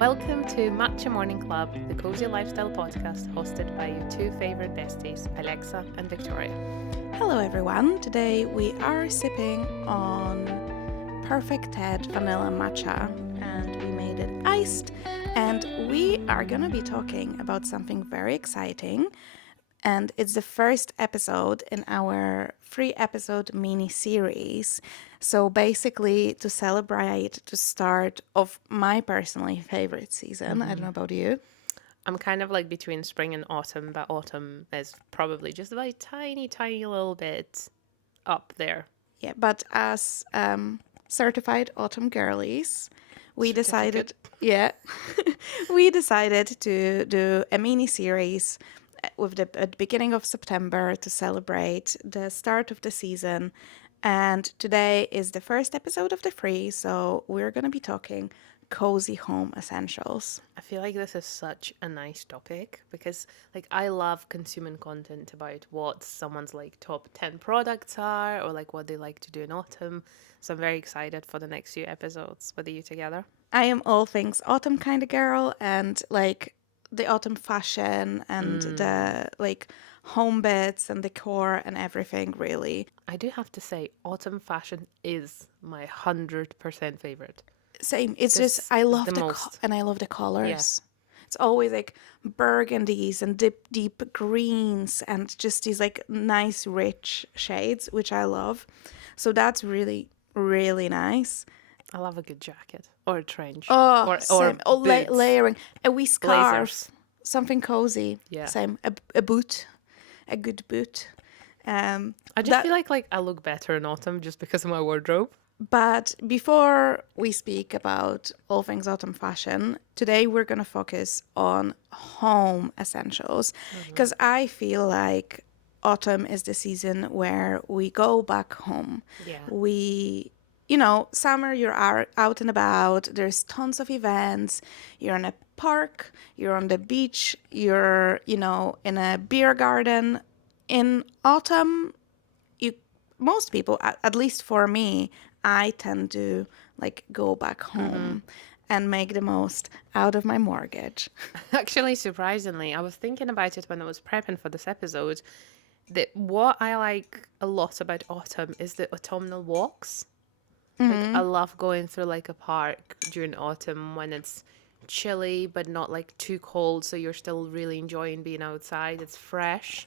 Welcome to Matcha Morning Club, the cozy lifestyle podcast hosted by your two favorite besties, Alexa and Victoria. Hello everyone, today we are sipping on Perfect Head Vanilla Matcha and we made it iced, and we are gonna be talking about something very exciting, and it's the first episode in our 3-episode mini-series. So basically to celebrate the start of my personally favorite season. I don't know about you. I'm kind of like between spring and autumn, but autumn is probably just a tiny little bit up there. Yeah, but as certified autumn girlies, we decided, we decided to do a mini series with at the beginning of September to celebrate the start of the season. And today is the first episode of the 3, so we're going to be talking cozy home essentials. I feel like this is such a nice topic because like I love consuming content about what someone's like top 10 products are or like what they like to do in autumn. So I'm very excited for the next few episodes with you together. I am all things autumn kind of girl, and like the autumn fashion and the like home bits and decor and everything, really. I do have to say autumn fashion is my 100% favorite. Same. It's This just I is love the the most. and I love the colors. It's always like burgundies and deep greens and just these like nice rich shades, which I love. So that's really really nice. I love a good jacket or a trench Oh, or same. Oh, boots. layering a wee scarf, Blazers. something cozy. Yeah. Same. A boot, a good boot. I just feel like I look better in autumn just because of my wardrobe. But before we speak about all things autumn fashion, today we're going to focus on home essentials, because I feel like autumn is the season where we go back home. Yeah. Summer, you're out and about, there's tons of events, you're in a park, you're on the beach, you're, in a beer garden. In autumn, most people, at least for me, I tend to like go back home and make the most out of my mortgage. Actually, surprisingly, I was thinking about it when I was prepping for this episode. That what I like a lot about autumn is the autumnal walks. Like I love going through like a park during autumn when it's chilly but not like too cold, so you're still really enjoying being outside. It's fresh.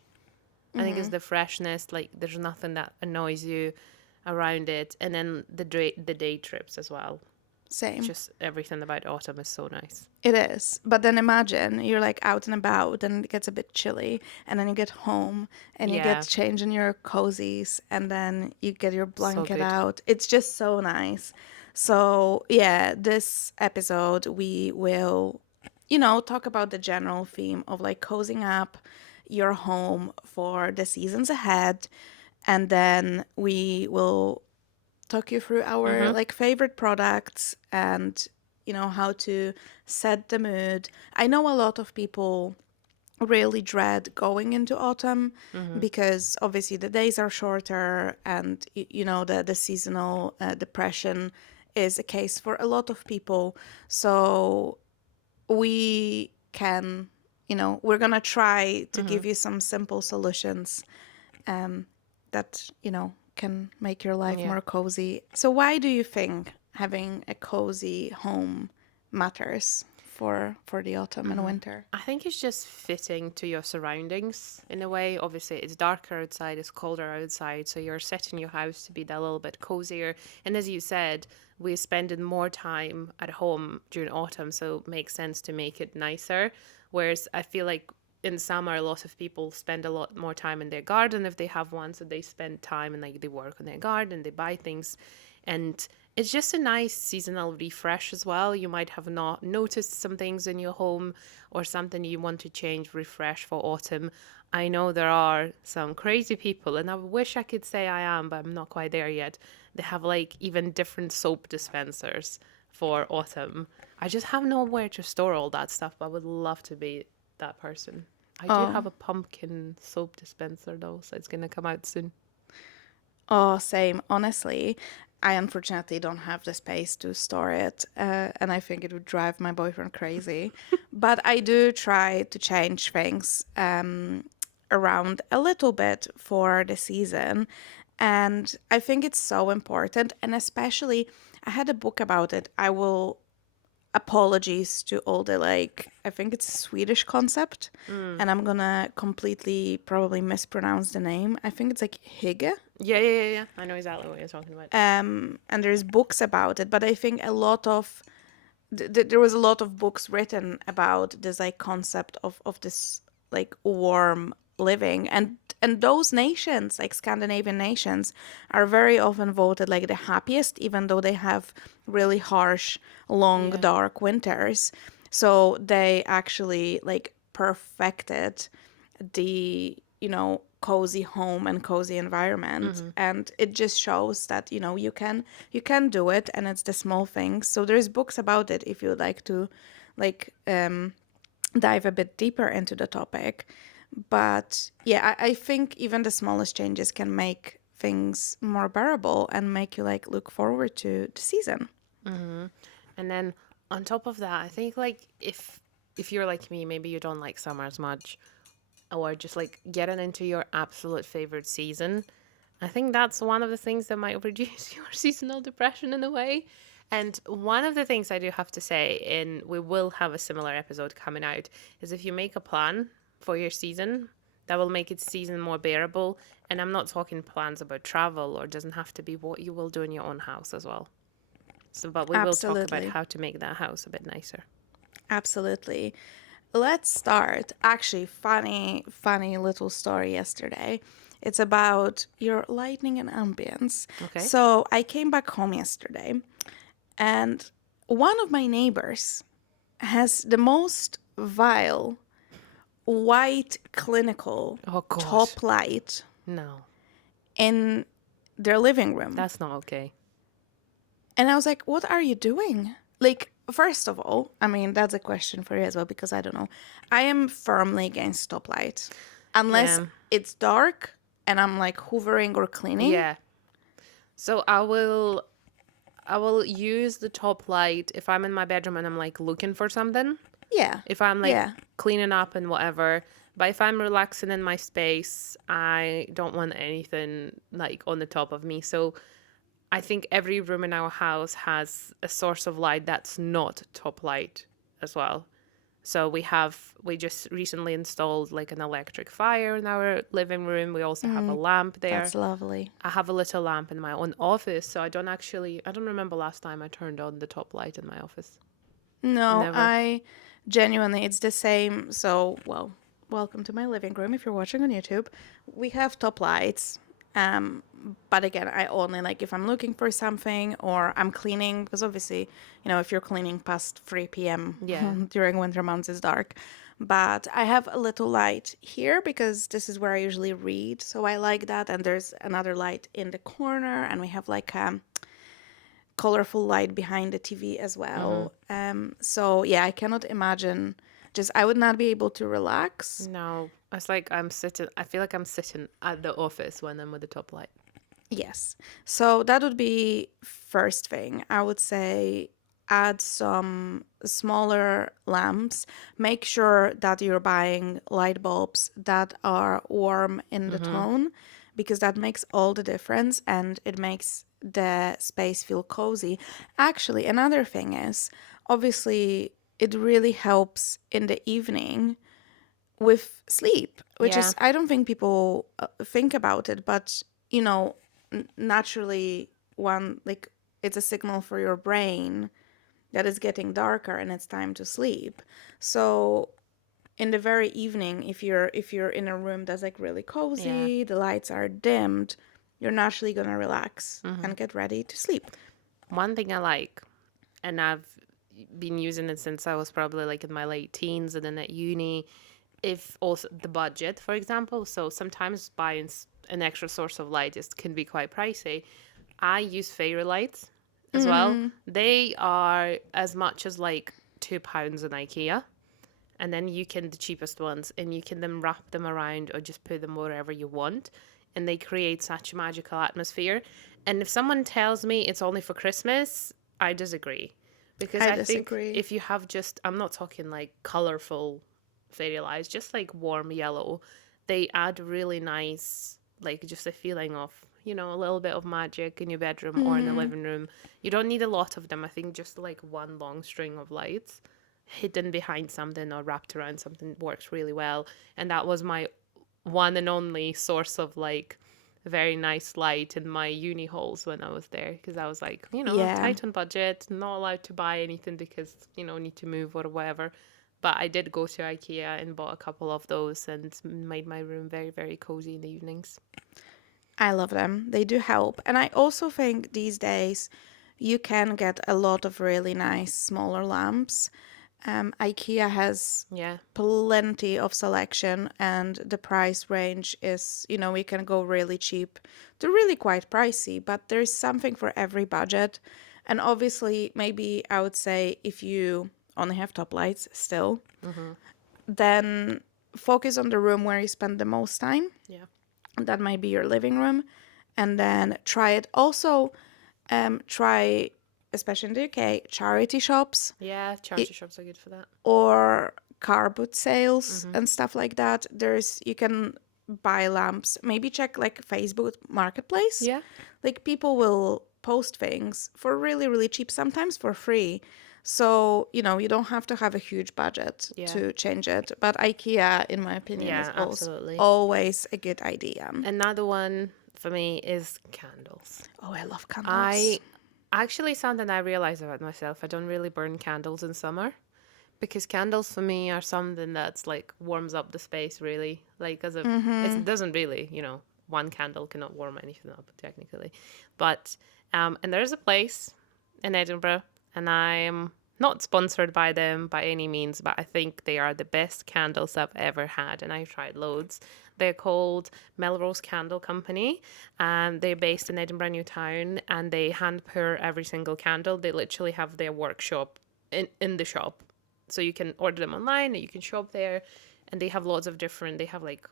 I think it's the freshness. Like there's nothing that annoys you around it, and then the day trips as well. Same. Just everything about autumn is so nice. It is. But then imagine you're like out and about and it gets a bit chilly, and then you get home and you Yeah. get changed in your cozies, and then you get your blanket good. out. It's just so nice. So yeah, this episode we will, talk about the general theme of like cozying up your home for the seasons ahead. And then we will talk you through our like favorite products and how to set the mood. I know a lot of people really dread going into autumn because obviously the days are shorter, and the seasonal depression is a case for a lot of people. So we can, we're gonna try to give you some simple solutions that can make your life Yeah. more cozy. So why do you think having a cozy home matters for the autumn and winter? I think it's just fitting to your surroundings in a way. Obviously, it's darker outside, it's colder outside, so you're setting your house to be that little bit cozier. And as you said, we're spending more time at home during autumn, so it makes sense to make it nicer. Whereas I feel like in summer, a lot of people spend a lot more time in their garden if they have one, so they spend time and like they work on their garden, they buy things, and it's just a nice seasonal refresh as well. You might have not noticed some things in your home or something you want to change, refresh for autumn. I know there are some crazy people, and I wish I could say I am, but I'm not quite there yet. They have like even different soap dispensers for autumn. I just have nowhere to store all that stuff, but I would love to be that person. I do have a pumpkin soap dispenser though, so it's gonna come out soon. Oh, same. Honestly, I unfortunately don't have the space to store it, and I think it would drive my boyfriend crazy. But I do try to change things around a little bit for the season, and I think it's so important. And especially, I had a book about it. I will apologies to all the like I think it's a Swedish concept, Mm. and I'm gonna completely probably mispronounce the name. I think it's like hygge. Yeah. I know exactly what you're talking about. And there's books about it, but I think a lot of there was a lot of books written about this like concept of this like warm living, and those nations like Scandinavian nations are very often voted like the happiest, even though they have really harsh long Yeah. dark winters. So they actually like perfected the cozy home and cozy environment, Mm-hmm. and it just shows that you can do it, and it's the small things. So there's books about it if you'd like to like dive a bit deeper into the topic. But yeah, I think even the smallest changes can make things more bearable and make you like look forward to the season. Mm-hmm. And then on top of that, I think like if you're like me, maybe you don't like summer as much, or just like getting into your absolute favorite season. I think that's one of the things that might reduce your seasonal depression in a way. And one of the things I do have to say, and we will have a similar episode coming out, is if you make a plan for your season, that will make its season more bearable. And I'm not talking plans about travel, or doesn't have to be what you will do in your own house as well. So, but we will talk about Absolutely. how to make that house a bit nicer. Absolutely. Let's start. Actually, funny little story yesterday. It's about your lighting and ambience. Okay. So I came back home yesterday, and one of my neighbors has the most vile white clinical Oh God, top light no, in their living room. that's not okay. And I was like, what are you doing? Like, first of all, I mean, that's a question for you as well, because I don't know. I am firmly against stoplight. Unless Yeah, it's dark and I'm like hoovering or cleaning. yeah. So I will use the top light if I'm in my bedroom and I'm like looking for something. Yeah. If I'm like Yeah. cleaning up and whatever. But if I'm relaxing in my space, I don't want anything like on the top of me. So I think every room in our house has a source of light that's not top light as well. So we just recently installed like an electric fire in our living room. We also have a lamp there. That's lovely. I have a little lamp in my own office, so I don't remember last time I turned on the top light in my office. No, Never. I genuinely, it's the same. So, well, welcome to my living room if you're watching on YouTube. We have top lights. Um, but again, I only like if I'm looking for something or I'm cleaning, because obviously, if you're cleaning past 3 Yeah. p.m. during winter months, it's dark. But I have a little light here because this is where I usually read. So I like that. And there's another light in the corner, and we have like colorful light behind the TV as Mm-hmm. well. So yeah, I cannot imagine. Just I would not be able to relax. No, it's like I feel like I'm sitting at the office when I'm with the top light. Yes. So that would be first thing. I would say add some smaller lamps. Make sure that you're buying light bulbs that are warm in the Mm-hmm. tone, because that makes all the difference and it makes the space feel cozy. Actually, another thing is obviously it really helps in the evening with sleep, which Yeah. is, I don't think people think about it, but naturally, one like it's a signal for your brain that it's getting darker and it's time to sleep. So in the very evening, if you're in a room that's like really Yeah. cozy, the lights are dimmed, you're naturally gonna relax Mm-hmm. and get ready to sleep. One thing I like, and I've been using it since I was probably like in my late teens and then at uni, if also the budget, for example. So sometimes buying an extra source of light can be quite pricey. I use fairy lights as well. Mm, They are as much as like £2 in IKEA. And then you can the cheapest ones, and you can then wrap them around or just put them wherever you want. and they create such a magical atmosphere. And if someone tells me it's only for Christmas, I disagree. Because I I think disagree. if you have just, I'm not talking like colorful fairy lights, just like warm yellow, they add really nice, like just a feeling of, a little bit of magic in your bedroom or in the Mm, living room. You don't need a lot of them. I think just like one long string of lights hidden behind something or wrapped around something works really well. And that was my one and only source of like very nice light in my uni halls when I was there, because I was like, yeah. tight on budget, not allowed to buy anything because, need to move or whatever. But I did go to IKEA and bought a couple of those and made my room very, very cozy in the evenings. I love them. They do help. And I also think these days you can get a lot of really nice smaller lamps. IKEA has Yeah. plenty of selection, and the price range is, we can go really cheap to really quite pricey, but there's something for every budget. And obviously, maybe I would say if you only have top lights still, Mm-hmm. then focus on the room where you spend the most time. Yeah. That might be your living room, and then try it. Also, try, especially in the UK, charity shops Yeah, i- charity shops are good for that. or car boot sales Mm-hmm. and stuff like that. You can buy lamps. Maybe check like Facebook Marketplace. Yeah. Like people will post things for really, really cheap, sometimes for free. So, you don't have to have a huge budget Yeah. to change it. But IKEA, in my opinion, is Yeah, also absolutely. always a good idea. Another one for me is candles. Oh, I love candles. I actually, something I realized about myself, I don't really burn candles in summer, because candles for me are something that's like warms up the space really. Like as a Mm-hmm. it doesn't really, one candle cannot warm anything up technically. But and there's a place in Edinburgh, and I'm not sponsored by them by any means, but I think they are the best candles I've ever had, and I've tried loads. They're called Melrose Candle Company, and they're based in Edinburgh Newtown, and they hand pour every single candle. They literally have their workshop in the shop, so you can order them online and you can shop there, and they have lots of different, they have like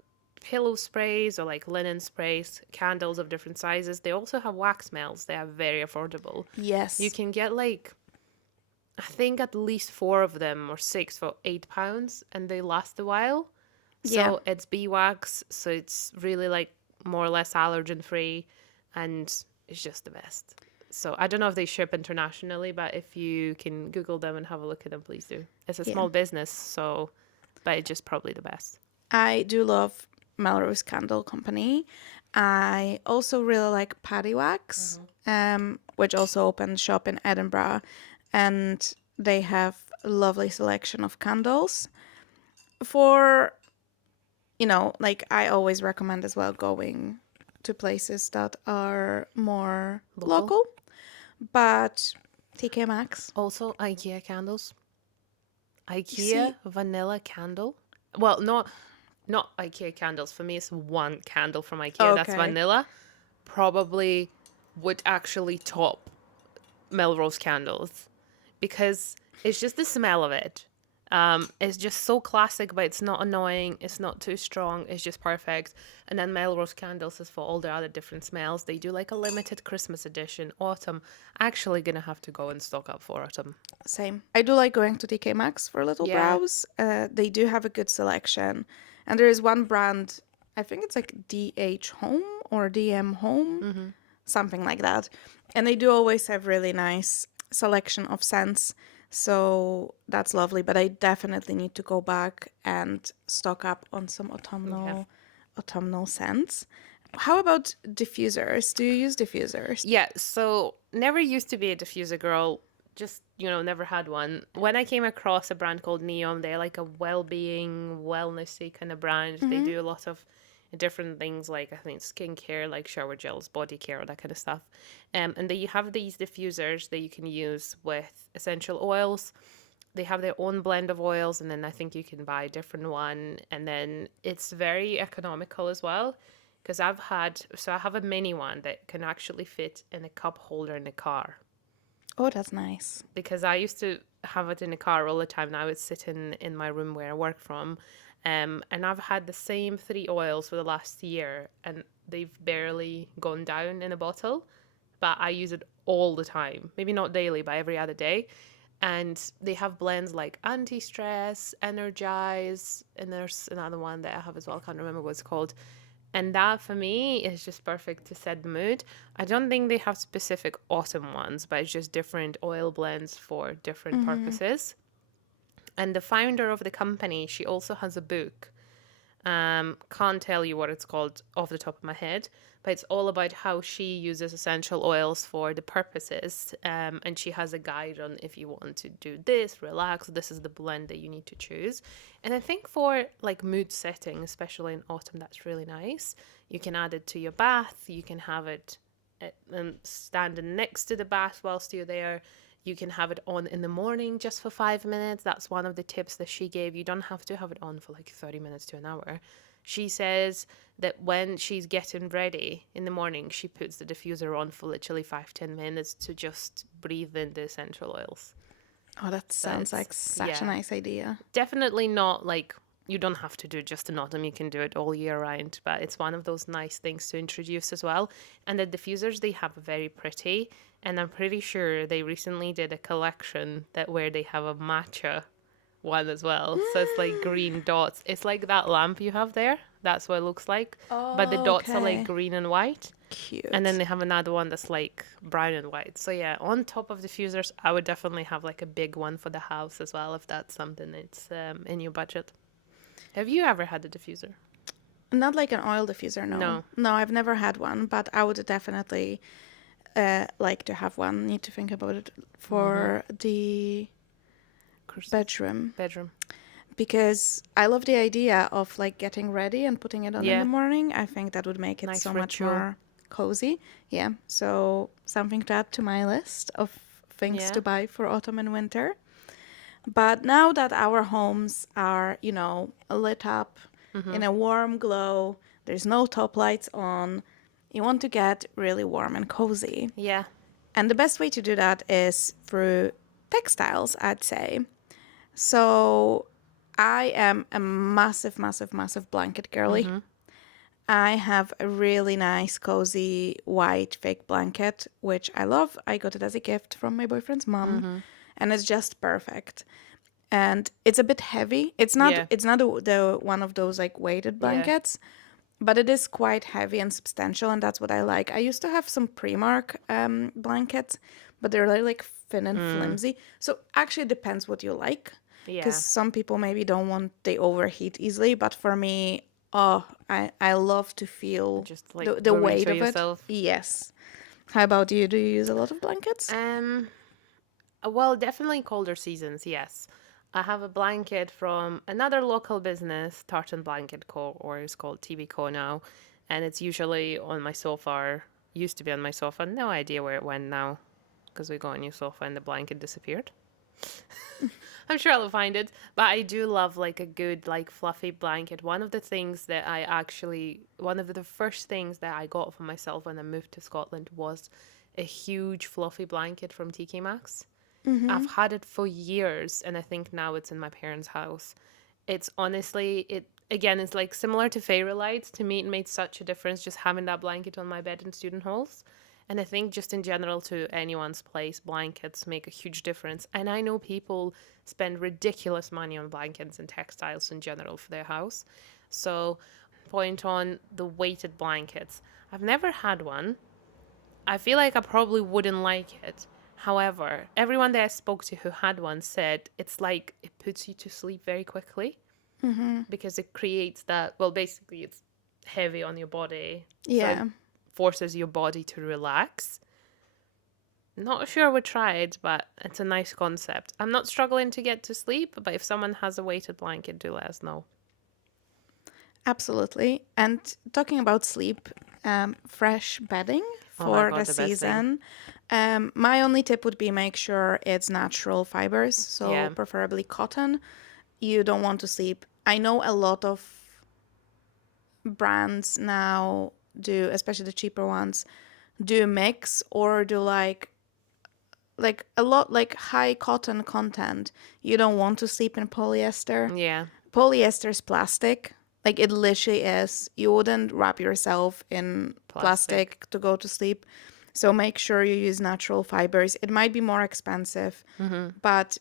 pillow sprays or like linen sprays, candles of different sizes. They also have wax melts. They are very affordable. You Yes. can get like, I think at least four of them or six for £8, and they last a while. Yeah. So it's beeswax, so it's really like more or less allergen free, and it's just the best. So I don't know if they ship internationally, but if you can Google them and have a look at them, please do. It's a Yeah. small business, so but it's just probably the best. I do love Melrose Candle Company. I also really like Paddy Wax, which also opened shop in Edinburgh, and they have a lovely selection of candles. For, like I always recommend as well going to places that are more Local. local, but TK Maxx. Also, IKEA candles. You see, IKEA vanilla candle. Well, not IKEA candles. For me, it's one candle from IKEA that's okay. vanilla. Probably would actually top Melrose candles, because it's just the smell of it. It's just so classic, but it's not annoying. It's not too strong. It's just perfect. And then Melrose Candles is for all the other different smells. They do like a limited Christmas edition, autumn. Actually, gonna have to go and stock up for autumn. Same. I do like going to TK Maxx for a little Yeah. browse. They do have a good selection. And there is one brand, I think it's like DH Home or DM Home, Mm-hmm. something like that. And they do always have really nice selection of scents. So that's lovely. But I definitely need to go back and stock up on some Yeah. autumnal scents. How about diffusers? Do you use diffusers? Yeah, so never used to be a diffuser girl. Just, never had one. When I came across a brand called Neon, they're like a well-being, wellnessy kind of brand. They Mm-hmm. do a lot of different things, like I think skincare, like shower gels, body care, that kind of stuff. And they have these diffusers that you can use with essential oils. They have their own blend of oils, and then I think you can buy a different one. And then it's very economical as well, because I have a mini one that can actually fit in a cup holder in the car. Oh, that's nice. Because I used to have it in the car all the time, and I would sit in my room where I work from. And I've had the same three oils for the last year, and they've barely gone down in a bottle, but I use it all the time. Maybe not daily, but every other day. And they have blends like anti-stress, energize, and there's another one that I have as well. I can't remember what it's called. And that for me is just perfect to set the mood. I don't think they have specific autumn ones, but it's just different oil blends for different Mm-hmm. purposes. And the founder of the company, she also has a book. Can't tell you what it's called off the top of my head, but it's all about how she uses essential oils for the purposes. And she has a guide on if you want to do this, relax, this is the blend that you need to choose. And I think for like mood setting, especially in autumn, that's really nice. You can add it to your bath, you can have it standing next to the bath whilst you're there. You can have it on in the morning just for 5 minutes. That's one of the tips that she gave. You don't have to have it on for like 30 minutes to an hour. She says that when she's getting ready in the morning, she puts the diffuser on for literally 5-10 minutes to just breathe in the essential oils. Oh, that So sounds it's, like such a yeah, nice idea. definitely not like you don't have to do it just in autumn. You can do it all year round, but it's one of those nice things to introduce as well. And the diffusers they have are very pretty, and I'm pretty sure they recently did a collection that where they have a matcha one as well. So it's like green dots. It's like that lamp you have there. That's what it looks like, but the Oh, dots are like okay. green and white. And then Cute. they have another one that's like brown and white. So yeah, on top of diffusers, I would definitely have like a big one for the house as well, if that's something that's in your budget. Have you ever had a diffuser? Not like an oil diffuser, no. No. No, I've never had one, but I would definitely like to have one. Need to think about it Mm-hmm. for the bedroom Bedroom. because I love the idea of like getting ready and putting it on in the Yeah. morning. I think that would make it so Nice much ritual. more cozy. Yeah, so something to add to my list of things Yeah. to buy for autumn and winter. But now that our homes are, lit up Mm-hmm. in a warm glow, there's no top lights on, you want to get really warm and cozy. Yeah. And the best way to do that is through textiles, I'd say. So I am a massive, massive, massive blanket girly. Mm-hmm. I have a really nice, cozy, white fake blanket, which I love. I got it as a gift from my boyfriend's mom, Mm-hmm. and it's just perfect. And it's a bit heavy. It's not. Yeah. It's not the one of those like weighted Yeah. blankets, but it is quite heavy and substantial, and that's what I like. I used to have some Primark blankets, but they're really, like thin and Mm. flimsy. So actually, it depends what you like, because Yeah. some people maybe don't want they overheat easily, but for me, oh, I love to feel Just like the weight burrito of it. yourself. Yes. How about you? Do you use a lot of blankets? Um. Well, definitely colder seasons. Yes. I have a blanket from another local business, Tartan Blanket Co., or it's called TB Co. now, and it's usually on my sofa. Used to be on my sofa. No idea where it went now, because we got a new sofa and the blanket disappeared. I'm sure I'll find it. But I do love like a good like fluffy blanket. One of the first things that I got for myself when I moved to Scotland was a huge fluffy blanket from TK Maxx. Mm-hmm. I've had it for years and I think now it's in my parents' house. It's honestly it again it's like similar to fairy lights. To me it made such a difference just having that blanket on my bed in student halls. And I think just in general to anyone's place, blankets make a huge difference. And I know people spend ridiculous money on blankets and textiles in general for their house. So point on the weighted blankets. I've never had one. I feel like I probably wouldn't like it. However, everyone that I spoke to who had one said it's like it puts you to sleep very quickly Mm-hmm. because it creates that, well, basically, it's heavy on your body. So it Yeah. forces your body to relax. Not sure we tried, but it's a nice concept. I'm not struggling to get to sleep, but if someone has a weighted blanket, do let us know. Absolutely. And talking about sleep, fresh bedding Oh my for the god, the best thing. season. My only tip would be make sure it's natural fibers, so Yeah. preferably cotton. You don't want to sleep. I know a lot of brands now do, especially the cheaper ones, do mix or do like a lot like high cotton content. You don't want to sleep in polyester. Yeah. Polyester is plastic. Like it literally is. You wouldn't wrap yourself in Plastic. plastic to go to sleep. So make sure you use natural fibers. It might be more expensive, but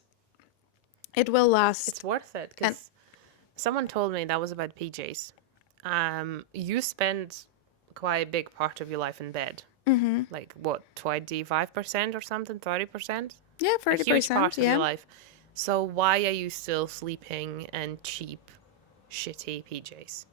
it will last. It's worth it And because someone told me that was about PJs. You spend quite a big part of your life in bed. Like what, 25% or something, 30%? yeah, A huge 30%. part of your Yeah. life. So why are you still sleeping in cheap, shitty PJs?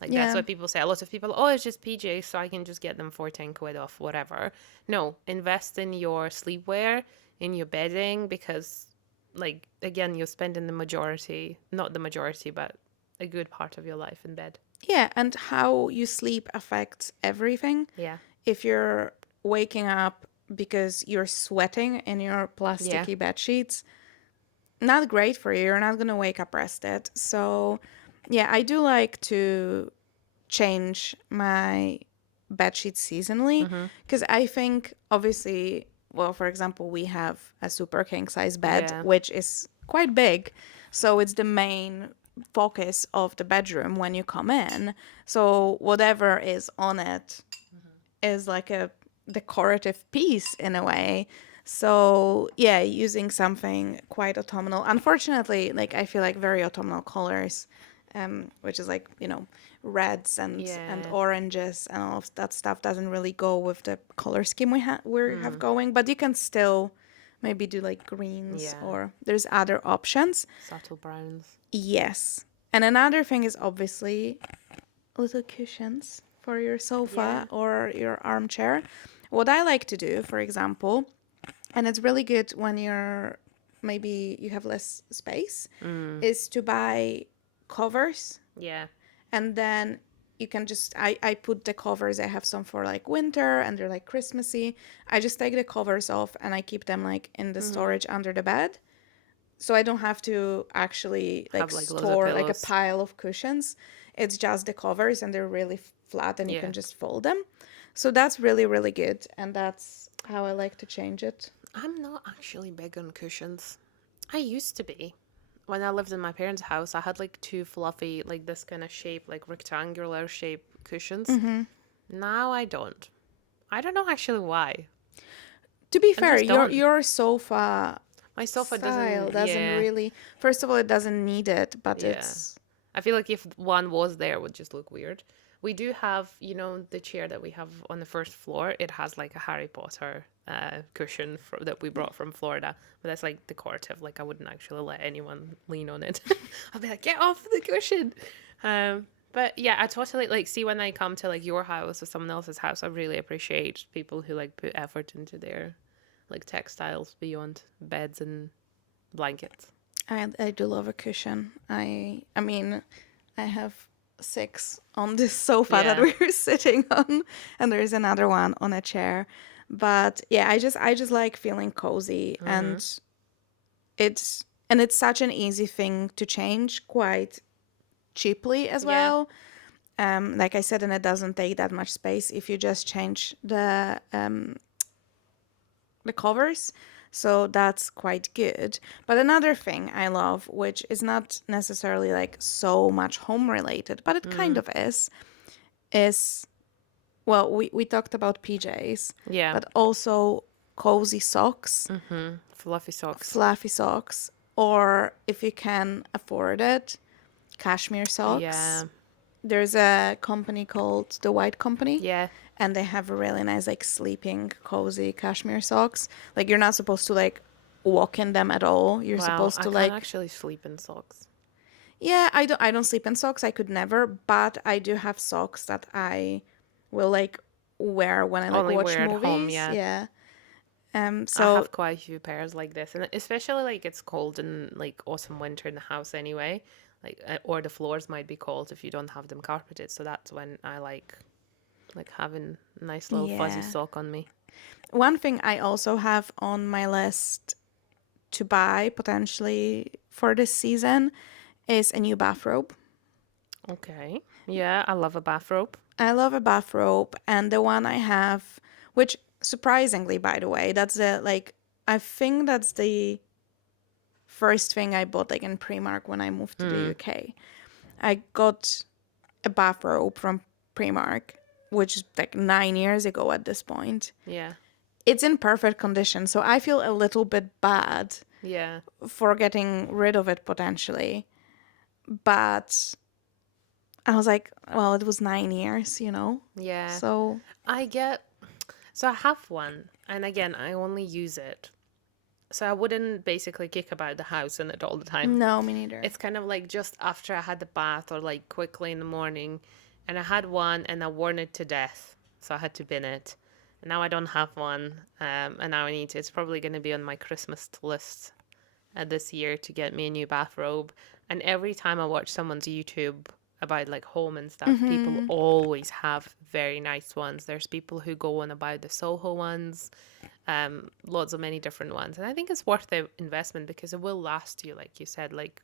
Like that's Yeah. what people say. A lot of people, oh, it's just PJs, so I can just get them for 10 quid off, whatever. No, invest in your sleepwear, in your bedding, because, like, again, you're spending the majority, not the majority, but a good part of your life in bed. Yeah. And how you sleep affects everything. Yeah. If you're waking up because you're sweating in your Yeah. plasticky bed sheets, not great for you. You're not going to wake up rested. So, yeah, I do like to change my bed sheets seasonally because I think, obviously, well, for example, we have a super king size bed, Yeah. which is quite big. So, it's the main focus of the bedroom when you come in. So, whatever is on it is like a decorative piece in a way. So yeah, using something quite autumnal. Unfortunately, like I feel like very autumnal colors, which is like reds and Yeah. oranges and all of that stuff doesn't really go with the color scheme we have going. But you can still maybe do like greens Yeah. or there's other options. Subtle browns. Yes, and another thing is obviously little cushions for your Yeah. sofa or your armchair. What I like to do, for example, and it's really good when maybe you have less space, is to buy covers Yeah. and then you can just I put the covers. I have some for like winter and they're like Christmassy. I just take the covers off and I keep them like in the storage under the bed. So I don't have to actually like Have like loads of store like a pillows. pile of cushions. It's just the covers and they're really flat and you Yeah. can just fold them. So that's really, really good. And that's how I like to change it. I'm not actually big on cushions. I used to be. When I lived in my parents' house, I had like two fluffy, like this kind of shape, like rectangular shape cushions. Now I don't. I don't know actually why. To be I fair, just don't. your sofa My sofa style doesn't, doesn't yeah, really, first of all, it doesn't need it, but yeah. it's, I feel like if one was there, it would just look weird. We do have, the chair that we have on the first floor. It has like a Harry Potter cushion that we brought from Florida, but that's like decorative. Like I wouldn't actually let anyone lean on it. I'll be like, get off the cushion. But yeah, I totally like see when I come to like your house or someone else's house. I really appreciate people who like put effort into their like textiles beyond beds and blankets. I do love a cushion. I mean, I have six on this sofa that Yeah. we're sitting on, and there's another one on a chair. But yeah, I just like feeling cozy, and it's such an easy thing to change quite cheaply as Yeah. well. Like I said, and it doesn't take that much space if you just change the covers. So that's quite good. But another thing I love, which is not necessarily like so much home related, but it kind of is well, we talked about PJs, Yeah. but also cozy socks, Fluffy socks. fluffy socks, or if you can afford it, cashmere socks. Yeah. There's a company called The White Company, Yeah. and they have a really nice like sleeping cozy cashmere socks. Like you're not supposed to like walk in them at all. You're Wow. supposed I to can't like actually sleep in socks. yeah, I don't sleep in socks. I could never, but I do have socks that I will like wear when I like Only watch wear at home. movies. Yeah. Yeah. I So have quite a few pairs like this, and especially like it's cold in like autumn, winter in the house anyway. Like, or the floors might be cold if you don't have them carpeted. So that's when I like having a nice little fuzzy yeah. sock on me. One thing I also have on my list to buy potentially for this season is a new bathrobe. Okay. Yeah, I love a bathrobe. I love a bathrobe, and the one I have, which surprisingly, by the way, that's the like I think that's the first thing I bought like in Primark when I moved to the UK. I got a bathrobe from Primark, which is like 9 years ago at this point. Yeah. It's in perfect condition, so I feel a little bit bad Yeah. for getting rid of it potentially. But I was like, well, it was 9 years, Yeah. So, I get. So I have one, and again, I only use it. So I wouldn't basically kick about the house in it all the time. no, me neither. It's kind of like just after I had the bath or like quickly in the morning. And I had one and I worn it to death. So I had to bin it. And now I don't have one. And now I need to. It's probably going to be on my Christmas list this year to get me a new bathrobe. And every time I watch someone's YouTube about like home and stuff, people always have very nice ones. There's people who go on about the Soho ones, lots of many different ones. And I think it's worth the investment because it will last you, like you said, like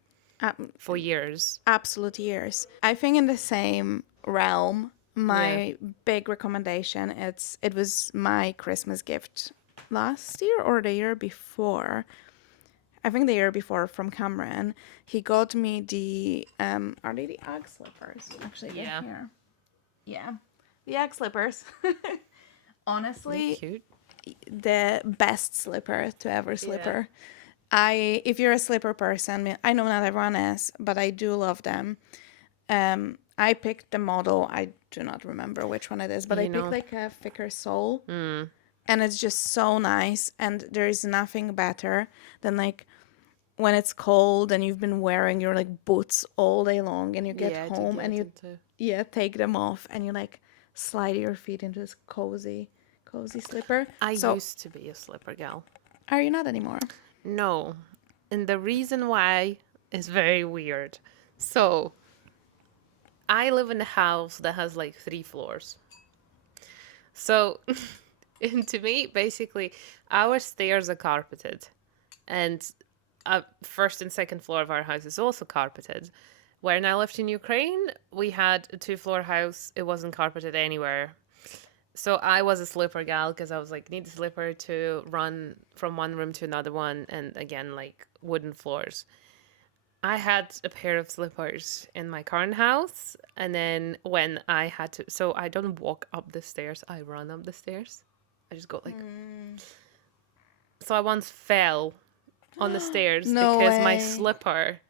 for years. Absolute years. I think in the same realm, Yeah. my big recommendation, it was my Christmas gift last year or the year before. I think the year before from Cameron. He got me the are they the Ugg slippers? Actually, they're Yeah. here. Yeah. The Ugg slippers. They're Honestly, cute. the best slipper to ever Yeah. slipper. If you're a slipper person, I know not everyone is, but I do love them. I picked the model. I do not remember which one it is, but I You picked know. like a thicker sole, and it's just so nice. And there is nothing better than like when it's cold and you've been wearing your like boots all day long, and you get Yeah, to home and get you into. take them off and you like slide your feet into this cozy slipper. I So used to be a slipper gal. are you not anymore? No. And the reason why is very weird. So, I live in a house that has like 3 floors. So, and to me, basically, our stairs are carpeted. And first and second floor of our house is also carpeted. When I lived in Ukraine, we had a 2 floor house. It wasn't carpeted anywhere. So I was a slipper gal because I was like, need a slipper to run from one room to another one. And again, like wooden floors. I had a pair of slippers in my current house. And then when I had to, so I don't walk up the stairs, I run up the stairs. I just go like, so I once fell on the stairs No because my way. slipper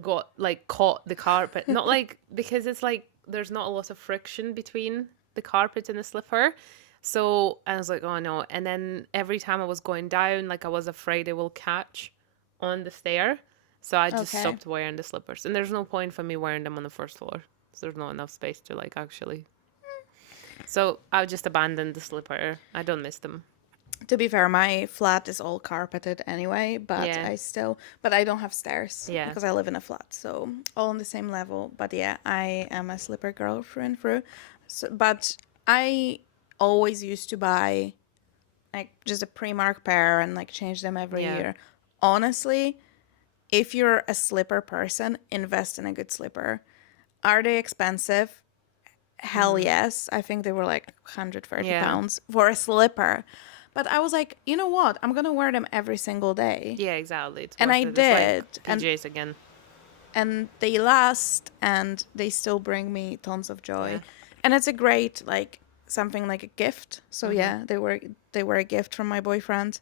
got like caught the carpet. Not like because it's like there's not a lot of friction between the carpet and the slipper. So I was like, oh no. And then every time I was going down, like I was afraid it will catch on the stair. So I just Okay. stopped wearing the slippers. And there's no point for me wearing them on the first floor. So there's not enough space to like actually. So I just abandoned the slipper. I don't miss them. To be fair, my flat is all carpeted anyway, but Yeah. but I don't have stairs Yeah. because I live in a flat, so all on the same level. But yeah, I am a slipper girl through and through. So, but I always used to buy like just a Primark pair and like change them every Yeah. year. Honestly, if you're a slipper person, invest in a good slipper. Are they expensive? Hell yes. I think they were like 130 Yeah. pounds for a slipper. But I was like, you know what? I'm going to wear them every single day. Yeah, exactly. It's And worth I it. It's like did. PJs again. And they last and they still bring me tons of joy. Yeah. And it's a great like something like a gift. So yeah, they were a gift from my boyfriend.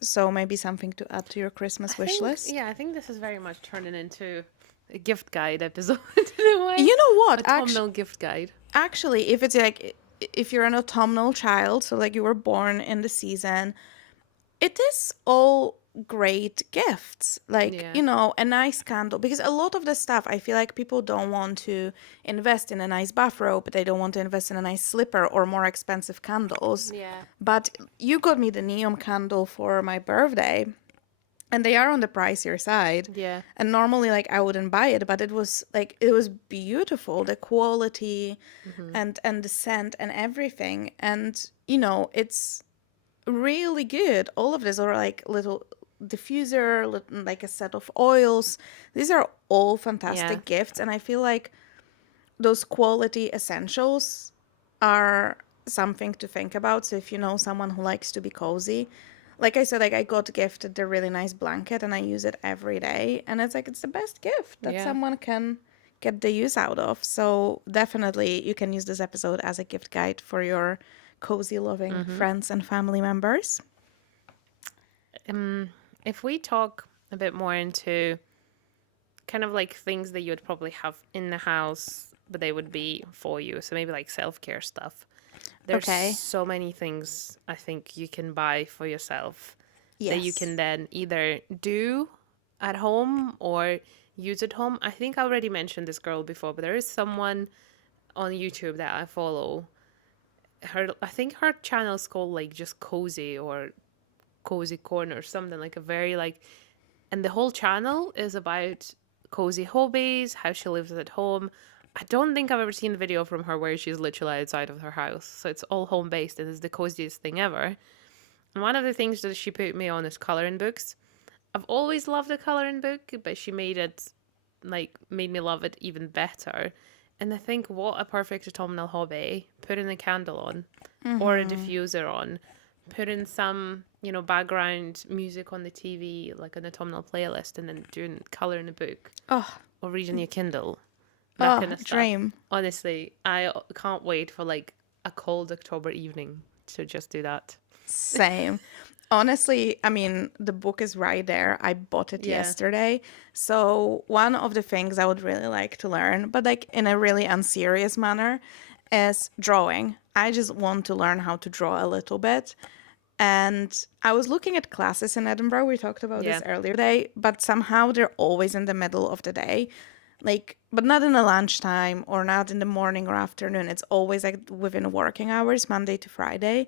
So maybe something to add to your Christmas wish list. Yeah, I think this is very much turning into a gift guide episode in a way. You know what? Autumnal gift guide. Actually, if it's like if you're an autumnal child, so like you were born in the season, it is all great gifts. Like, Yeah. a nice candle. Because a lot of the stuff, I feel like people don't want to invest in a nice bathrobe, they don't want to invest in a nice slipper or more expensive candles. Yeah. But you got me the neon candle for my birthday. And they are on the pricier side. Yeah. And normally, like, I wouldn't buy it, but it was beautiful, the quality and the scent and everything. And, it's really good. All of these are like little diffuser, like a set of oils. These are all fantastic gifts. And I feel like those quality essentials are something to think about. So if you know someone who likes to be cozy, like I said, like I got gifted the really nice blanket and I use it every day. And it's like, it's the best gift that Yeah. someone get the use out of. So definitely you can use this episode as a gift guide for your cozy loving Mm-hmm. friends and family members. If we talk a bit more into kind of like things that you would probably have in the house, but they would be for you. So maybe like self care stuff. There's Okay. so many things I think you can buy for yourself that you can Yes. then either do at home or use at home. I think I already mentioned this girl before, but there is someone on YouTube that I follow. I think her channel is called like just Cozy or Cozy Corner or something like a very like, and the whole channel is about cozy hobbies, how she lives at home. I don't think I've ever seen a video from her where she's literally outside of her house. So it's all home based and it's the coziest thing ever. And one of the things that she put me on is coloring books. I've always loved a coloring book, but she made me love it even better. And I think what a perfect autumnal hobby. Putting a candle on or a diffuser on, putting some, background music on the TV, like an autumnal playlist, and then doing coloring a book Oh, or reading your Kindle, that oh, kind of stuff. dream. Honestly, I can't wait for like a cold October evening to just do that. Same. Honestly, I mean, the book is right there. I bought it Yeah. yesterday. So, one of the things I would really like to learn, but like in a really unserious manner, is drawing. I just want to learn how to draw a little bit. And I was looking at classes in Edinburgh. We talked about Yeah. this earlier today, but somehow they're always in the middle of the day. Like, but not in the lunchtime or not in the morning or afternoon. It's always like within working hours, Monday to Friday.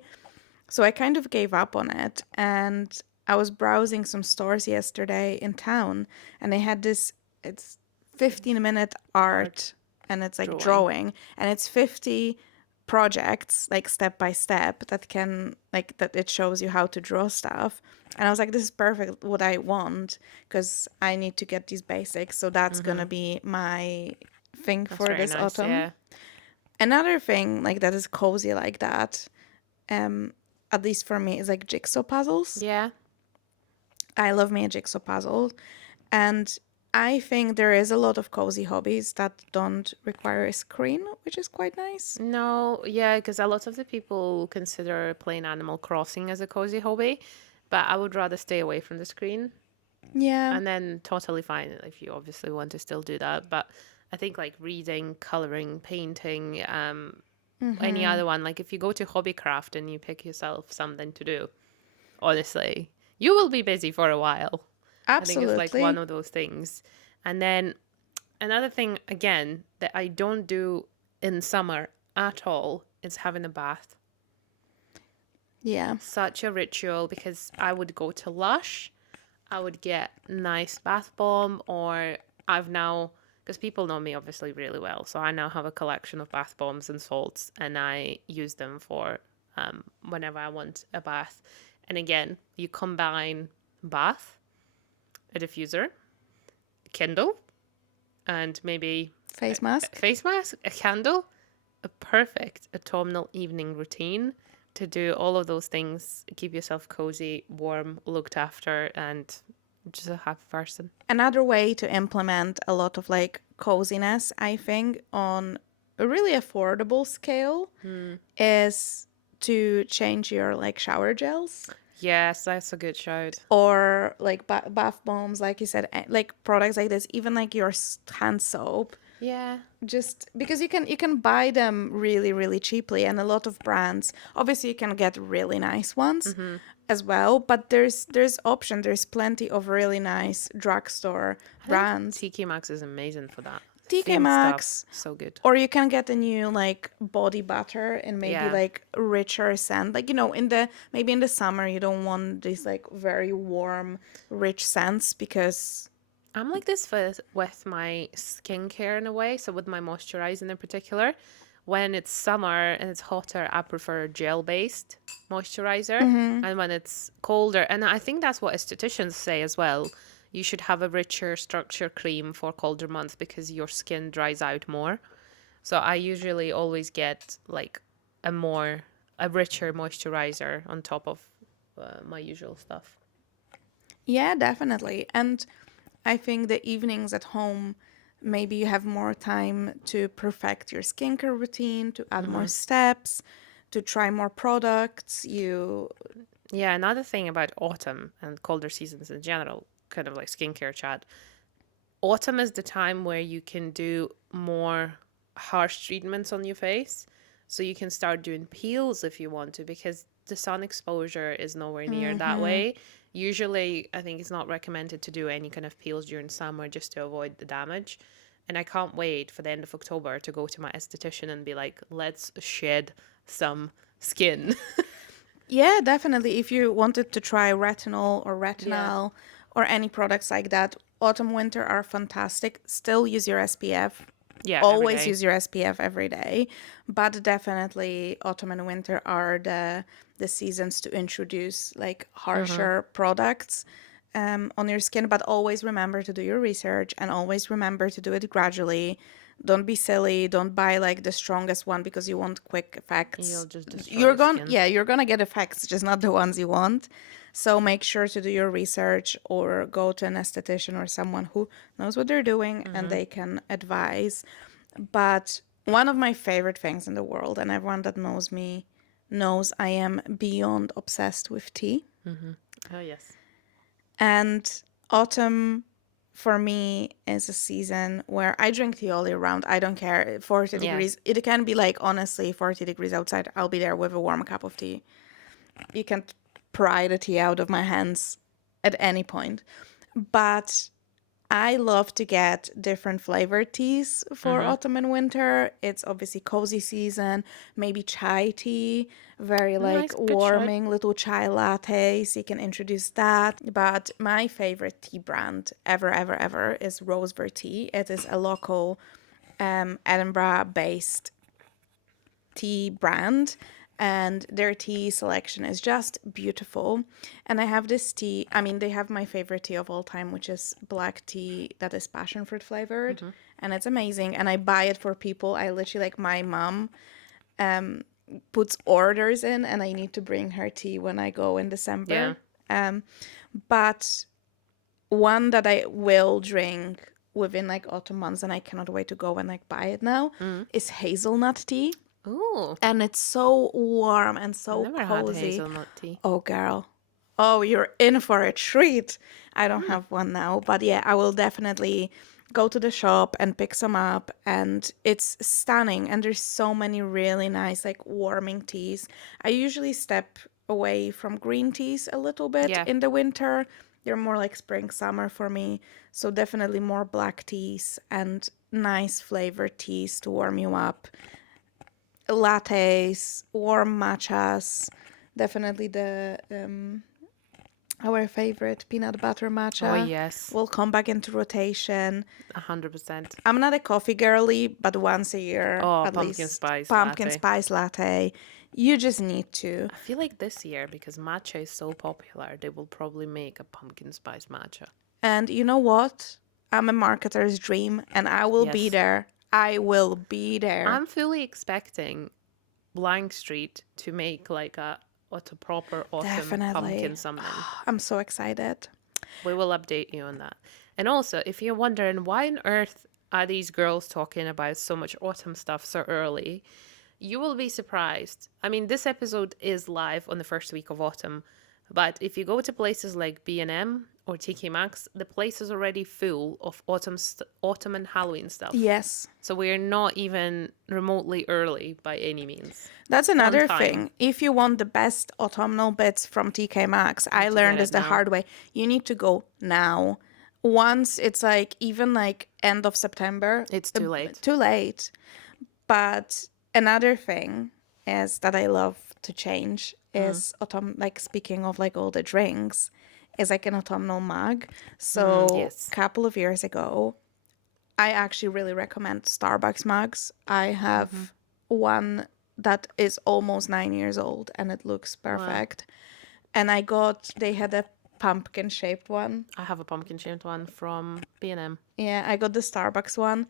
So I kind of gave up on it. And I was browsing some stores yesterday in town, and they had this, it's 15-minute Art art, and it's like drawing. drawing, and it's 50 projects, like step by step, that can, like, that it shows you how to draw stuff. And I was like, this is perfect what I want, because I need to get these basics. So that's Mm-hmm. gonna be my thing That's for very this nice. autumn. Yeah. Another thing like that is cozy like that, um, at least for me, is like jigsaw puzzles. Yeah. I love me a jigsaw puzzle. And I think there is a lot of cozy hobbies that don't require a screen, which is quite nice. No, yeah, because a lot of the people consider playing Animal Crossing as a cozy hobby, but I would rather stay away from the screen. Yeah. And then totally fine if you obviously want to still do that. But I think like reading, coloring, painting, any other one, like if you go to Hobbycraft and you pick yourself something to do, honestly, you will be busy for a while. I think it's like one Absolutely. of those things. And then another thing, again, that I don't do in summer at all is having a bath. Yeah. Such a ritual because I would go to Lush, I would get nice bath bomb, or I've now, because people know me obviously really well, so I now have a collection of bath bombs and salts, and I use them for whenever I want a bath. And again, you combine bath, a diffuser, Kindle, and maybe Face a mask. face mask, a candle, a perfect autumnal evening routine to do all of those things, keep yourself cozy, warm, looked after, and just a happy person. Another way to implement a lot of like coziness, I think, on a really affordable scale is to change your like shower gels Yes, that's a good shout. or like bath bombs, like you said, like products like this, even like your hand soap. Yeah. Just because you can buy them really really cheaply, and a lot of brands, obviously you can get really nice ones Mm-hmm. as well, but there's plenty of really nice drugstore I think brands. TK Maxx is amazing for that. TK Thin stuff, Maxx, so good. or you can get a new like body butter and maybe Yeah. like richer scent, like maybe in the summer you don't want these like very warm rich scents because I'm like this with my skincare in a way. So with my moisturizing in particular, when it's summer and it's hotter, I prefer gel based moisturizer. And when it's colder, and I think that's what estheticians say as well. You should have a richer structure cream for colder months because your skin dries out more. So I usually always get like a richer moisturizer on top of my usual stuff. yeah, definitely. And I think the evenings at home maybe you have more time to perfect your skincare routine, to add more Hmm. steps, to try more products. You Yeah, another thing about autumn and colder seasons in general, kind of like skincare chat. Autumn is the time where you can do more harsh treatments on your face. So you can start doing peels if you want to, because the sun exposure is nowhere near that way. Usually, I think it's not recommended to do any kind of peels during summer just to avoid the damage. And I can't wait for the end of October to go to my esthetician and be like, let's shed some skin. Yeah, definitely. If you wanted to try retinol or Yeah. retinol or any products like that, autumn, winter are fantastic. Still use your SPF. Yeah, every Always day. use your SPF every day. But definitely autumn and winter are the seasons to introduce like Mm-hmm. harsher products on your skin. But always remember to do your research and always remember to do it gradually. Don't be silly. Don't buy like the strongest one because you want quick You'll effects. just destroy You're your going, skin. yeah, you're gonna get effects, just not the ones you want. So make sure to do your research or go to an esthetician or someone who knows what they're doing and Mm-hmm. they can advise. But one of my favorite things in the world, and everyone that knows me knows I am beyond obsessed with tea. Mm-hmm. Oh, yes. And autumn for me is a season where I drink tea all year round. I don't care. 40 Yeah. degrees. It can be like, honestly, 40 degrees outside. I'll be there with a warm cup of tea. You can pry the tea out of my hands at any point. But I love to get different flavored teas for Mm-hmm. autumn and winter. It's obviously cozy season, maybe chai tea, very like Nice. Good shot. warming little chai lattes. You can introduce that. But my favorite tea brand ever, ever, ever is Roseberry Tea. It is a local Edinburgh based tea brand, and their tea selection is just beautiful. And I have this tea, I mean, they have my favorite tea of all time, which is black tea that is passion fruit flavored, Mm-hmm. and it's amazing. And I buy it for people. I literally, like, my mom puts orders in, and I need to bring her tea when I go in Yeah. December. But one that I will drink within like autumn months, and I cannot wait to go and like buy it now, Mm. is hazelnut tea. Ooh. And it's so warm and I've so never had cozy. hazelnut tea. Oh, girl. Oh, you're in for a treat. I don't Hmm. have one now, but yeah, I will definitely go to the shop and pick some up. And it's stunning. And there's so many really nice, like, warming teas. I usually step away from green teas a little bit Yeah. in the winter. They're more like spring, summer for me. So definitely more black teas and nice flavored teas to warm you up, lattes, warm matchas. Definitely the our favorite peanut butter Oh, matcha yes. will come back into rotation. 100%. I'm not a coffee girly, but once a year Oh, at pumpkin least spice pumpkin latte. spice latte. You just need to. I feel like this year, because matcha is so popular, they will probably make a pumpkin spice matcha. And you know what? I'm a marketer's dream and I will be Yes. there. I will be there. I'm fully expecting Blank Street to make like a proper autumn Definitely. pumpkin something. I'm so excited. We will update you on that. And also, if you're wondering why on earth are these girls talking about so much autumn stuff so early, you will be surprised. I mean, this episode is live on the first week of autumn, but if you go to places like B&M or TK Maxx, the place is already full of autumn and Halloween stuff. Yes. So we're not even remotely early by any means. That's On another time. thing. If you want the best autumnal bits from TK Maxx, You I need to get learned this it the now. hard way. You need to go now. Once it's like even like end of September, It's too late. too late. But another thing is that I love to change Mm. is autumn. Like, speaking of like all the drinks, is like an autumnal mug. Mm, So yes. couple of years ago, I actually really recommend Starbucks mugs. I Mm-hmm. have one that is almost 9 years old and it looks Wow. perfect. And they had a pumpkin shaped one. I have a pumpkin shaped one from B&M. Yeah, I got the Starbucks one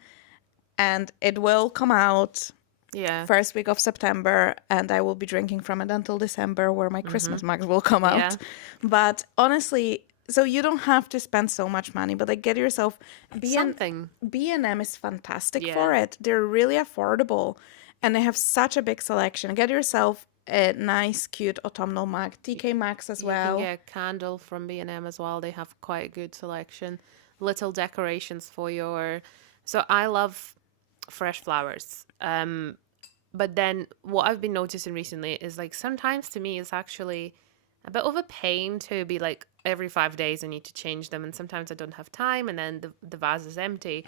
and it will come out Yeah. first week of September and I will be drinking from it until December where my Mm-hmm. Christmas mugs will come Yeah. out. But honestly, So you don't have to spend so much money, but like get yourself B&M. Something. B&M is fantastic for Yeah. it. They're really affordable and they have such a big selection. Get yourself a nice cute autumnal mug. TK Maxx as You can well. get a candle from B&M as well. They have quite a good selection. Little decorations for your. So I love fresh flowers. But then what I've been noticing recently is like sometimes to me it's actually a bit of a pain to be like every 5 days I need to change them, and sometimes I don't have time, and then the vase is empty.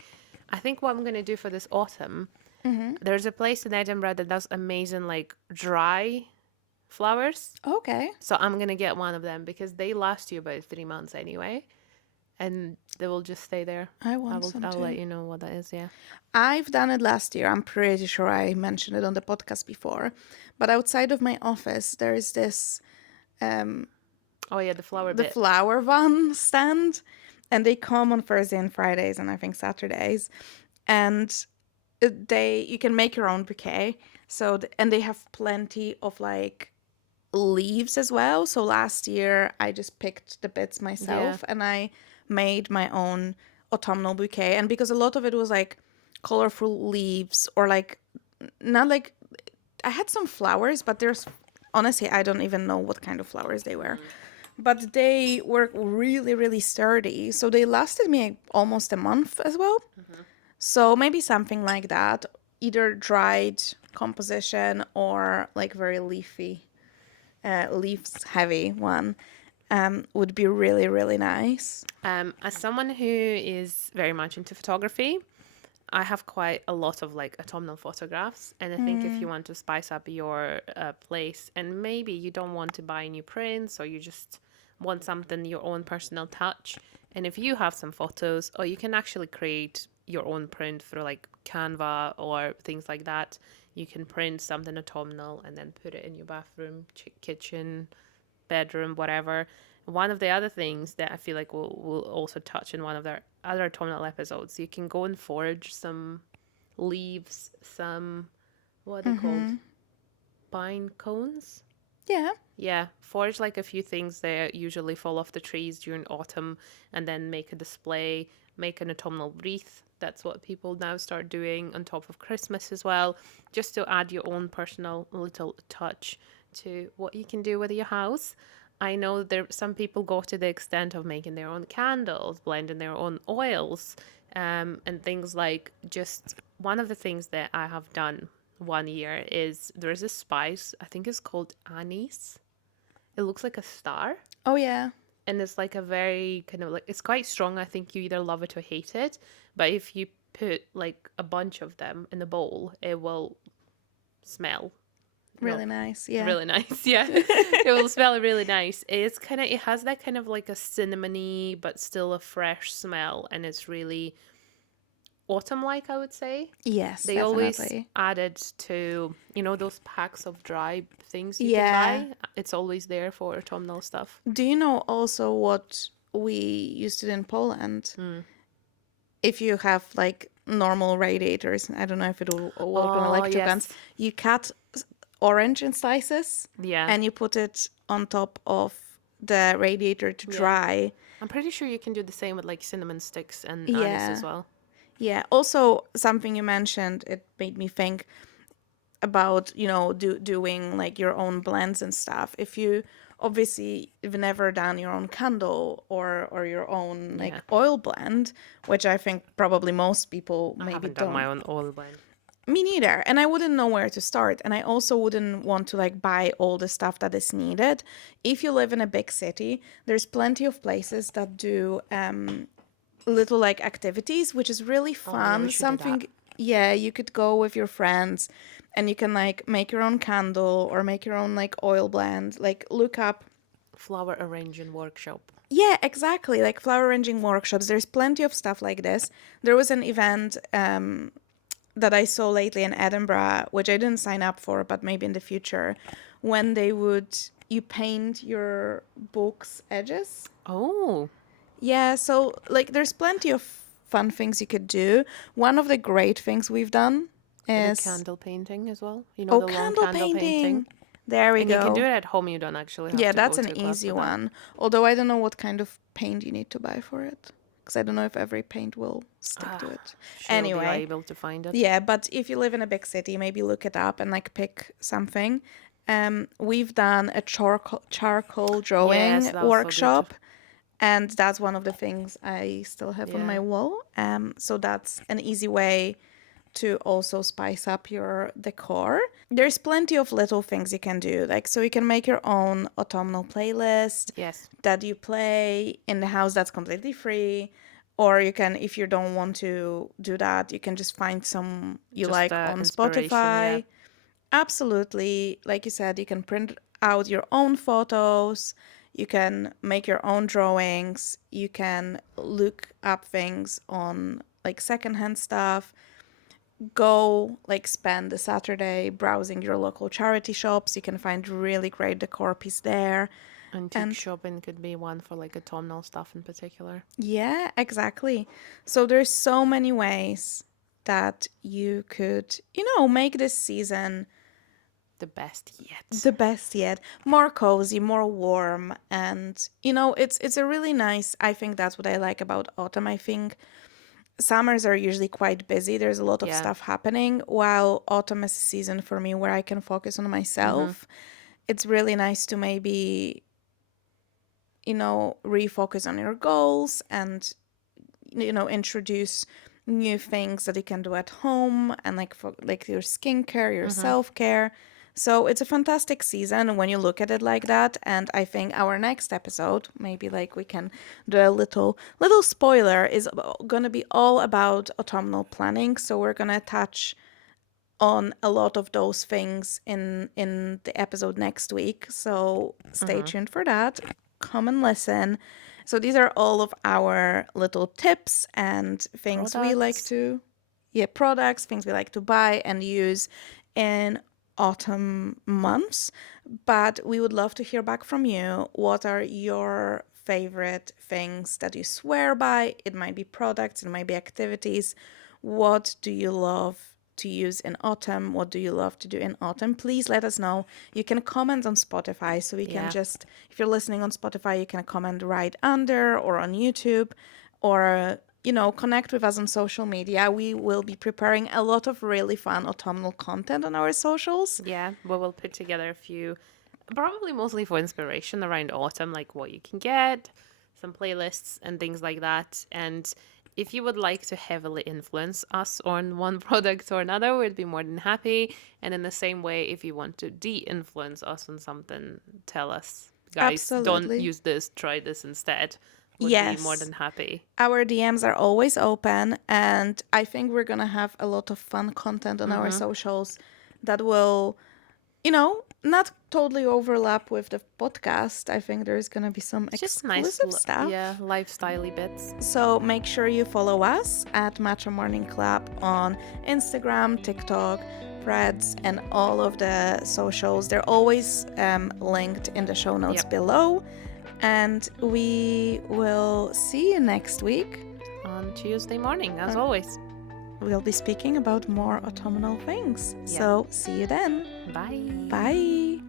I think what I'm gonna do for this autumn, there's a place in Edinburgh that does amazing like dry flowers. Okay. So I'm gonna get one of them because they last you about 3 months anyway, and they will just stay there. I want some I'll let too. you know what that is. Yeah. I've done it last year. I'm pretty sure I mentioned it on the podcast before. But outside of my office, there is this Oh yeah, the flower the bit. flower van stand, and they come on Thursday and Fridays, and I think Saturdays, and they you can make your own bouquet. So and they have plenty of like leaves as well. So last year I just picked the bits Yeah. myself and I made my own autumnal bouquet. And because a lot of it was like colorful leaves or like not like I had some flowers, but there's honestly I don't even know what kind of flowers they were. But they were really, really sturdy. So they lasted me almost a month as well. So maybe something like that, either dried composition or like very leaves heavy one, would be really, really nice. As someone who is very much into photography, I have quite a lot of like autumnal photographs, and I think if you want to spice up your place, and maybe you don't want to buy new prints, or you just want something your own personal touch, and if you have some photos, or you can actually create your own print through like Canva or things like that. You can print something autumnal and then put it in your bathroom, kitchen, bedroom, whatever. One of the other things that I feel like we'll also touch in one of their other autumnal episodes, you can go and forage some leaves, some, what are they called? Pine cones? Yeah, Yeah, forage like a few things that usually fall off the trees during autumn and then make a display, make an autumnal wreath. That's what people now start doing on top of Christmas as well, just to add your own personal little touch to what you can do with your house. I know there some people go to the extent of making their own candles, blending their own oils, and things like just one of the things that I have done one year is there's a spice, I think it's called anise. It looks like a star, oh yeah, and it's like a very kind of like it's quite strong. I think you either love it or hate it. But if you put like a bunch of them in a bowl, it will smell really well, nice. Yeah. really nice. Yeah, it will smell really nice. It's kind of it has that kind of like a cinnamony but still a fresh smell, and it's really autumn like, I would say. Yes, They always definitely. add it to, those packs of dry things you can Yeah. buy. It's always there for autumnal stuff. Do you know also what we used to do in Poland? If you have like normal radiators, I don't know if it will work on Oh, electric ones, yes. you cut orange in slices Yeah. and you put it on top of the radiator to Yeah. dry. I'm pretty sure you can do the same with like cinnamon sticks and anise as Yeah. well. Yeah. Also, something you mentioned, it made me think about, doing like your own blends and stuff. If you obviously you've never done your own candle or your own Yeah. like oil blend, which I think probably most people I maybe haven't done my don't. own oil blend. Me neither. And I wouldn't know where to start. And I also wouldn't want to like buy all the stuff that is needed. If you live in a big city, there's plenty of places that do little like activities, which is really Oh, yeah, we fun. should do that. Something, yeah, you could go with your friends and you can like make your own candle or make your own like oil blend. Like look up. Flower arranging workshop. Yeah, exactly. Like flower arranging workshops. There's plenty of stuff like this. There was an event that I saw lately in Edinburgh, which I didn't sign up for, but maybe in the future, when you paint your book's edges. Oh, Yeah, so like there's plenty of fun things you could do. One of the great things we've done I did is candle painting as well. You know, oh, the long candle candle painting. painting. There we And you can do go. it at home. You don't actually have Yeah, to go that's to an a class easy for that. one. Although I don't know what kind of paint you need to buy for it. Because I don't know if every paint will stick to Ah, it. sure, we'll be Anyway, able to find it. yeah, but if you live in a big city, maybe look it up and like pick something. We've done a charcoal Yes, drawing that was so good. workshop, and that's one of the things I still have on my Yeah. wall. So that's an easy way to also spice up your decor. There's plenty of little things you can do. Like, so you can make your own autumnal playlist Yes. that you play in the house that's completely free. Or you can, if you don't want to do that, you can just find some you Just like on inspiration. Yeah. Spotify. Absolutely. Like you said, you can print out your own photos. You can make your own drawings. You can look up things on like secondhand stuff. Go like spend a Saturday browsing your local charity shops. You can find really great decor piece there. Antique And shopping could be one for like autumnal stuff in particular. yeah, exactly. So there's so many ways that you could, make this season The best yet. the best yet, more cozy, more warm, and it's a really nice. I think that's what I like about autumn. I think summers are usually quite busy. There's a lot of Yeah. stuff happening, while autumn is a season for me where I can focus on Mm-hmm. myself. It's really nice to maybe, refocus on your goals and, introduce new things that you can do at home and like for like your skincare, your Mm-hmm. self-care. So it's a fantastic season when you look at it like that. And I think our next episode, maybe like we can do a little spoiler, is gonna be all about autumnal planning. So we're gonna touch on a lot of those things in the episode next week. So stay Mm-hmm. tuned for that. Come and listen. So these are all of our little tips and things we like Products. to, yeah, products, things we like to buy and use in autumn months. But we would love to hear back from you. What are your favorite things that you swear by? It might be products, it might be activities. What do you love to use in autumn? What do you love to do in autumn? Please let us know. You can comment on Spotify, so we can Yeah. just, if you're listening on Spotify, you can comment right under or on YouTube or, connect with us on social media. We will be preparing a lot of really fun autumnal content on our socials. Yeah. We will put together a few, probably mostly for inspiration around autumn, like what you can get, some playlists and things like that. And if you would like to heavily influence us on one product or another, we'd be more than happy. And in the same way, if you want to de-influence us on something, tell us, guys, don't Absolutely. use this, try this instead. Would be more Yes. than happy. Our DMs are always open, and I think we're gonna have a lot of fun content on our Mm-hmm. socials that will, not totally overlap with the podcast. I think there's gonna be some Just nice, exclusive yeah, stuff. lifestyle bits. So make sure you follow us at Matcha Morning Club on Instagram, TikTok, Threads, and all of the socials. They're always linked in the show notes Yep. below. And we will see you next week. On Tuesday morning, as Um, always. We'll be speaking about more autumnal things. Yeah. So see you then. Bye. Bye.